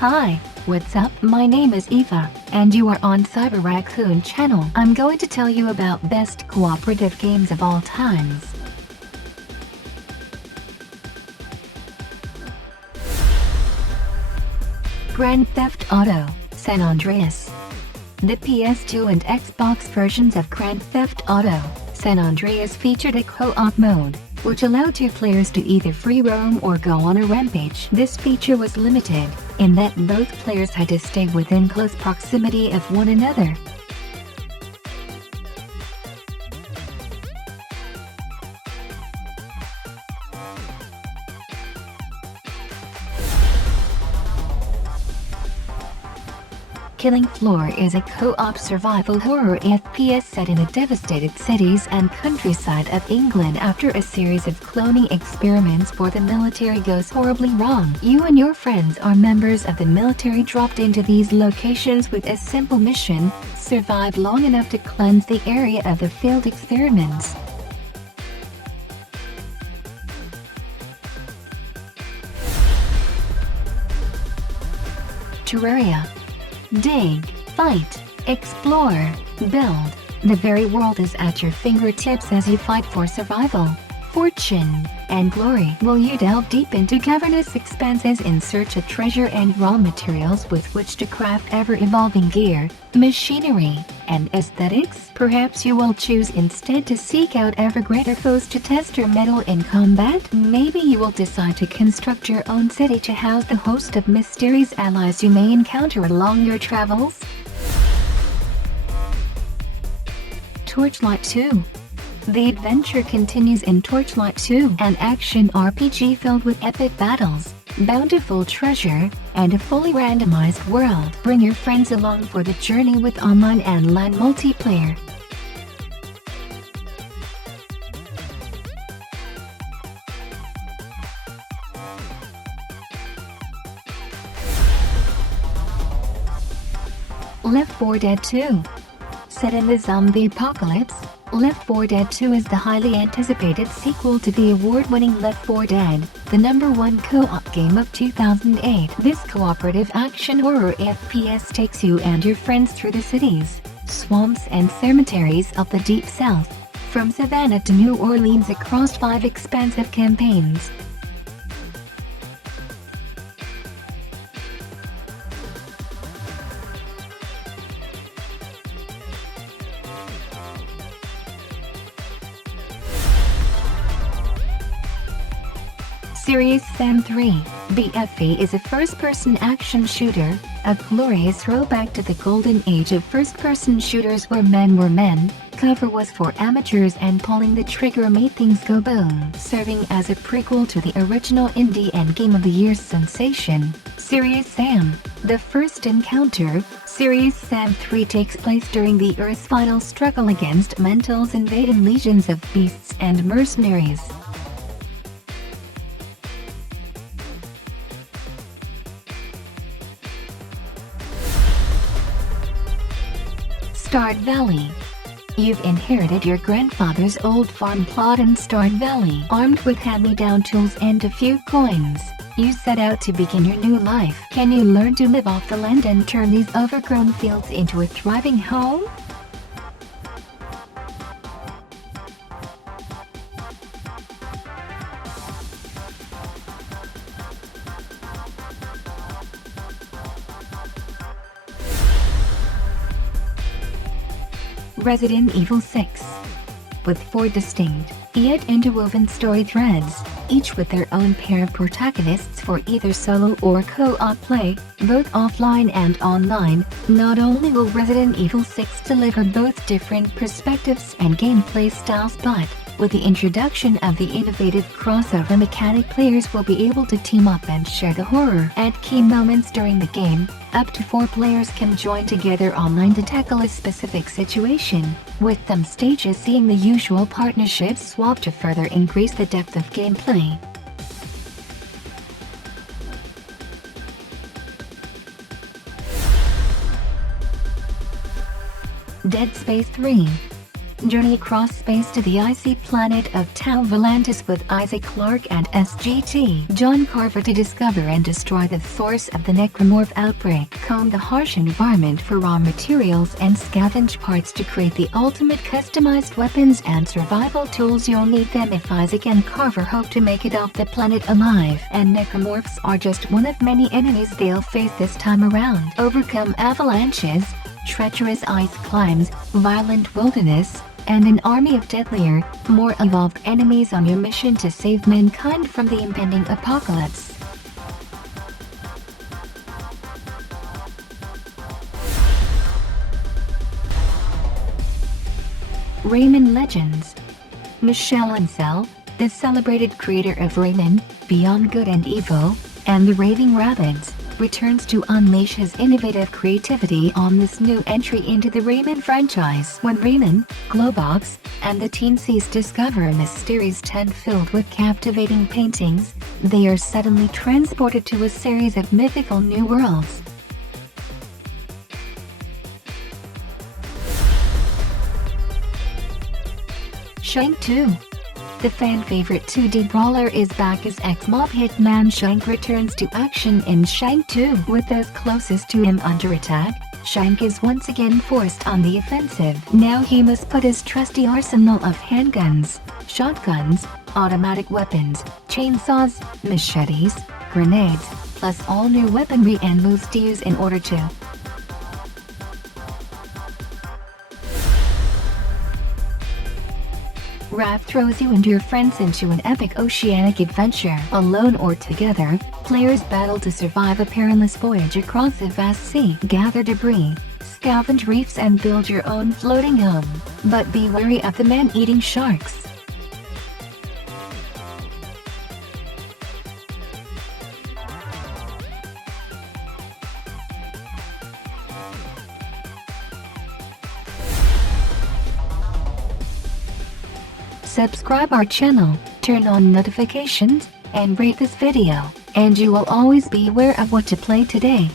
Hi, what's up? My name is Eva, and you are on Cyber Raccoon channel. I'm going to tell you about best cooperative games of all times. Grand Theft Auto, San Andreas. The PS2 and Xbox versions of Grand Theft Auto, San Andreas featured a co-op mode, which allowed two players to either free roam or go on a rampage. This feature was limited, in that both players had to stay within close proximity of one another. Killing Floor is a co-op survival horror FPS set in the devastated cities and countryside of England after a series of cloning experiments for the military goes horribly wrong. You and your friends are members of the military dropped into these locations with a simple mission: survive long enough to cleanse the area of the failed experiments. Terraria. Dig, fight, explore, build. The very world is at your fingertips as you fight for survival, fortune, and glory. Will you delve deep into cavernous expanses in search of treasure and raw materials with which to craft ever-evolving gear, machinery, and aesthetics? Perhaps you will choose instead to seek out ever greater foes to test your mettle in combat? Maybe you will decide to construct your own city to house the host of mysterious allies you may encounter along your travels? Torchlight 2. The adventure continues in Torchlight 2, an action RPG filled with epic battles, bountiful treasure, and a fully randomized world. Bring your friends along for the journey with online and LAN multiplayer. Left 4 Dead 2. Set in the zombie apocalypse, Left 4 Dead 2 is the highly anticipated sequel to the award-winning Left 4 Dead, the #1 co-op game of 2008. This cooperative action horror FPS takes you and your friends through the cities, swamps and cemeteries of the Deep South, from Savannah to New Orleans across 5 expansive campaigns. Serious Sam 3, BFE is a first-person action shooter, a glorious throwback to the golden age of first-person shooters where men were men, cover was for amateurs and pulling the trigger made things go boom. Serving as a prequel to the original indie and Game of the Year sensation, Serious Sam, the first encounter, Serious Sam 3 takes place during the Earth's final struggle against Mental's invading legions of beasts and mercenaries. Stardew Valley. You've inherited your grandfather's old farm plot in Stardew Valley. Armed with hand-me-down tools and a few coins, you set out to begin your new life. Can you learn to live off the land and turn these overgrown fields into a thriving home? Resident Evil 6. With 4 distinct, yet interwoven story threads, each with their own pair of protagonists for either solo or co-op play, both offline and online, not only will Resident Evil 6 deliver both different perspectives and gameplay styles, but, with the introduction of the innovative crossover mechanic, players will be able to team up and share the horror. At key moments during the game, up to 4 players can join together online to tackle a specific situation, with some stages seeing the usual partnerships swap to further increase the depth of gameplay. Dead Space 3. Journey across space to the icy planet of Tau Volantis with Isaac Clarke and SGT John Carver to discover and destroy the source of the necromorph outbreak. Comb the harsh environment for raw materials and scavenge parts to create the ultimate customized weapons and survival tools. You'll need them if Isaac and Carver hope to make it off the planet alive. And necromorphs are just one of many enemies they'll face this time around. Overcome avalanches, treacherous ice climbs, violent wilderness, and an army of deadlier, more evolved enemies on your mission to save mankind from the impending apocalypse. Rayman Legends. Michel Ancel, the celebrated creator of Rayman, Beyond Good and Evil, and the Raving Rabbids, returns to unleash his innovative creativity on this new entry into the Rayman franchise. When Rayman, Glowbox, and the Teen Seas discover a mysterious tent filled with captivating paintings, they are suddenly transported to a series of mythical new worlds. Shank 2. The fan-favorite 2D brawler is back as ex-mob hitman Shank returns to action in Shank 2. With those closest to him under attack, Shank is once again forced on the offensive. Now he must put his trusty arsenal of handguns, shotguns, automatic weapons, chainsaws, machetes, grenades, plus all new weaponry and moves to use in order to Raft throws you and your friends into an epic oceanic adventure. Alone or together, players battle to survive a perilous voyage across a vast sea. Gather debris, scavenge reefs and build your own floating home. But be wary of the man-eating sharks. Subscribe our channel, turn on notifications, and rate this video, and you will always be aware of what to play today.